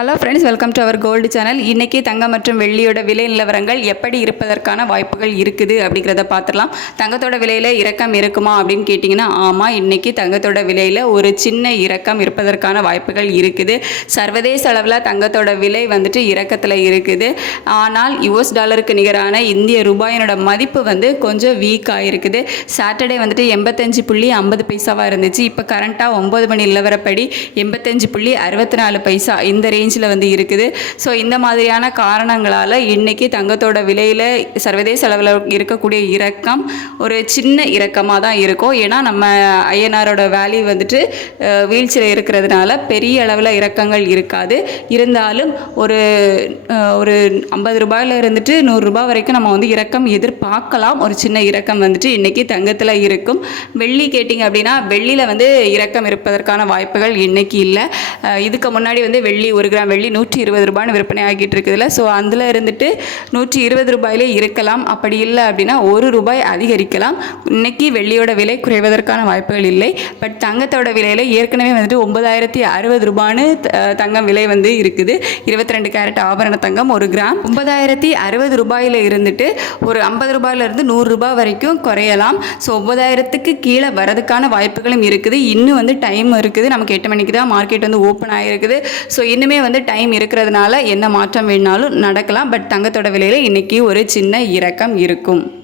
Hello friends welcome to our gold channel இன்றைக்கி தங்கம் மற்றும் வெள்ளியோட விலை நிலவரங்கள் எப்படி இருப்பதற்கான வாய்ப்புகள் இருக்குது அப்படிங்கிறத பார்த்துடலாம். தங்கத்தோட விலையில் இறக்கம் இருக்குமா அப்படின்னு கேட்டிங்கன்னா ஆமாம் இன்றைக்கி தங்கத்தோட விலையில் ஒரு சின்ன இறக்கம் இருப்பதற்கான வாய்ப்புகள் இருக்குது. சர்வதேச அளவில் தங்கத்தோட விலை வந்துட்டு இறக்கத்தில் இருக்குது. ஆனால் யுஎஸ் டாலருக்கு நிகரான இந்திய ரூபாயினோட மதிப்பு வந்து கொஞ்சம் வீக்காக இருக்குது சாட்டர்டே வந்துட்டு எண்பத்தஞ்சு புள்ளி ஐம்பது பைசாவாக இருந்துச்சு. இப்போ கரண்ட்டாக ஒம்பது மணி நிலவரப்படி எண்பத்தஞ்சு புள்ளி அறுபத்தி நாலு பைசா இந்த ரேஞ்ச் ரேஞ்சில் வந்து இருக்குது. ஸோ இந்த மாதிரியான காரணங்களால் இன்றைக்கி தங்கத்தோட விலையில் சர்வதேச அளவில் இருக்கக்கூடிய இறக்கம் ஒரு சின்ன இறக்கமாக தான் இருக்கும். ஏன்னா நம்ம ஐஎன்ஆரோட வேல்யூ வந்துட்டு வீழ்ச்சியில் இருக்கிறதுனால பெரிய அளவில் இறக்கங்கள் இருக்காது. இருந்தாலும் ஒரு ஒரு ஐம்பது ரூபாயில இருந்துட்டு நூறுரூபா வரைக்கும் நம்ம வந்து இறக்கம் எதிர்பார்க்கலாம். ஒரு சின்ன இறக்கம் வந்துட்டு இன்றைக்கி தங்கத்தில் இருக்கும். வெள்ளி கேட்டிங்க அப்படின்னா வெள்ளியில் வந்து இறக்கம் இருப்பதற்கான வாய்ப்புகள் இன்னைக்கு இல்லை. இதுக்கு முன்னாடி வந்து வெள்ளி ஒரு கிராம் வெள்ளி நூற்றி இருபது ரூபான்னு விற்பனை ஆகிட்டு இருக்குதுல்ல. ஸோ அதில் இருந்துட்டு நூற்றி இருபது ரூபாயிலே இருக்கலாம். அப்படி இல்லை அப்படின்னா ஒரு ரூபாய் அதிகரிக்கலாம். இன்னைக்கு வெள்ளியோட விலை குறைவதற்கான வாய்ப்புகள் இல்லை. பட் தங்கத்தோட விலையில் ஏற்கனவே வந்துட்டு ஒன்பதாயிரத்தி அறுபது ரூபான்னு தங்கம் விலை வந்து இருக்குது. இருபத்தி ரெண்டு கேரட் ஆபரண தங்கம் ஒரு கிராம். ஒன்பதாயிரத்தி அறுபது ரூபாயில் இருந்துட்டு ஒரு ஐம்பது ரூபாயிலிருந்து நூறு ரூபாய் வரைக்கும் குறையலாம். ஸோ ஒன்பதாயிரத்துக்கு கீழே வரதுக்கான வாய்ப்புகளும் இருக்குது. இன்னும் வந்து டைம் இருக்குது. நமக்கு எட்டு மணிக்கு தான் மார்க்கெட் வந்து ஓப்பன் ஆகிருக்குது ஸோ இன்னுமே வந்து டைம் இருக்கிறதுனால என்ன மாற்றம் வேணாலும் நடக்கலாம். பட் தங்கத்தோட விலையில் இன்றைக்கி ஒரு சின்ன இறக்கம் இருக்கும்.